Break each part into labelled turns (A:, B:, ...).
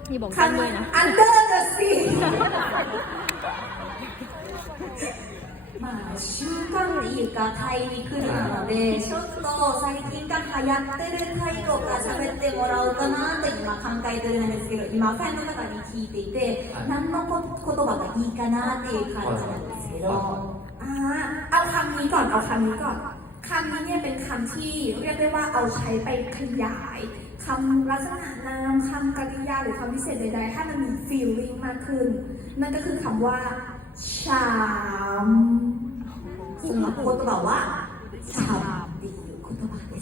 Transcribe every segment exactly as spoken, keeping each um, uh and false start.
A: นี่บอกกันด้วยนะ
B: under the sea
C: まあ習慣っていうかタイに来るのでちょっと最近から流行ってるタイ語が喋ってもらおうかなって今考えてるんですけど今ファンの方に聞いていて何の言葉がいいかなっていう感じなんですけど
B: อ่าเอาคำนี้ก่อนเอาคำนี้ก่อนคำนี้เนี่ยเป็นคำที่เรียกได้ว่าเอาใช้ไปขยายคำลักษณะนามคำกริยาหรือคำพิเศษใดๆให้มันมี feeling มากขึ้นนั่นก็คือคำว่าชาม
C: その言葉はチャーっていう言葉です。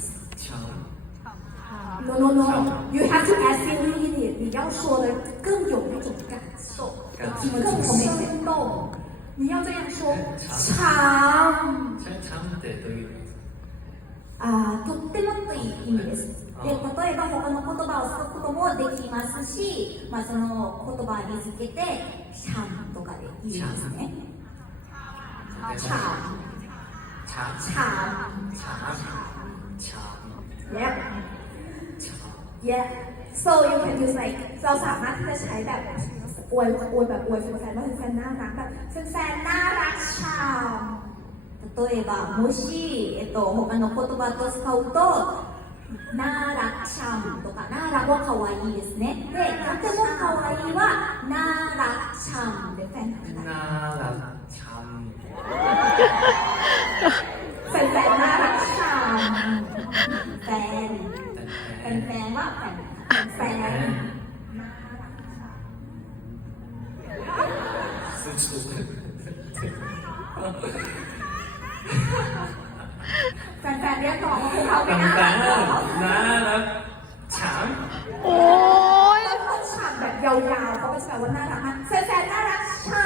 B: No no no you have to add feeling in it 你要说的更有那种感受更生动你要这样说ชาม
D: チャンってどういう意味ですか？
C: あとってもという意味です。で例えば他の言葉を使うこともできますし、まあ、その言葉につけてシャンとかで言うんですね。
B: ชาม
D: チャン
B: ชาม
D: チャンチャン
B: yeah
D: チャン
B: yeah so you can use like เราสามารถที่จะใช้แบบอวยอวยแบบอวยแฟนๆว่าแฟนๆน่ารักแบบแฟนๆน่ารักชาม
C: 例えばもし、えっと、他の言葉と使うとナーラシャンとかナーラは可愛いですね。で、とても可愛いはナーラシャンでフェン
D: ナーラチャン
B: แฟนๆน่ารักชาม
C: แฟนเป็นแฟนว่าแฟนแฟน
B: แฟนๆเรียกร้องว่าพวกเขาเป็น
D: ต่า
B: น่าง รัก
D: ๆน่ารักฉาง
A: โอ้ย
B: ต้องฉากแบบยาวๆเขาก็จะแปลว่าน่ารักมากแฟนๆน่ารักชาม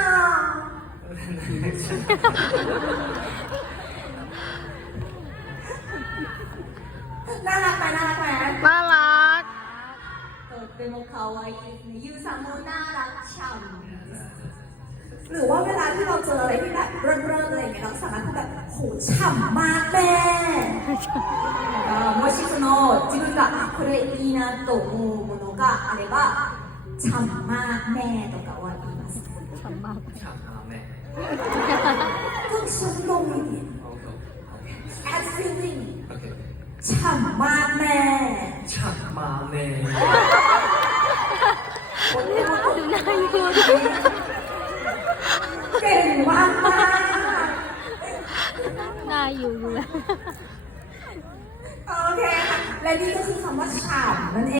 B: น่ารักไหมน่ารักไหม
A: น่ารัก
C: とっても可愛いですね。ゆうさんもナーラシャンです。
B: หรือว่าเวลาที่เราเจออะไรที่แบบเริ่มๆอะไรอย่างเงี้ยเราสามารถพูดแบบโหฉ่ำมากแม่
C: あもしその自分があこれいいなと思うものがあればちゃんまーねとかは言います。
A: ฉ่ำมาก
D: ฉางมาแม่
B: ก็ฉันลงอย่างนี้
D: โอเคโอเค
B: add feeling
D: โอเค
B: ฉ่ำมากแม่
D: ฉางมาแม่
A: ดูหน้าอยู่
B: เก่งมากมาก
A: หน้าอยู่อยู่แล้ว
B: โอเคค่ะและนี่ก็คือคำว่าฉ่ำนั่นเอง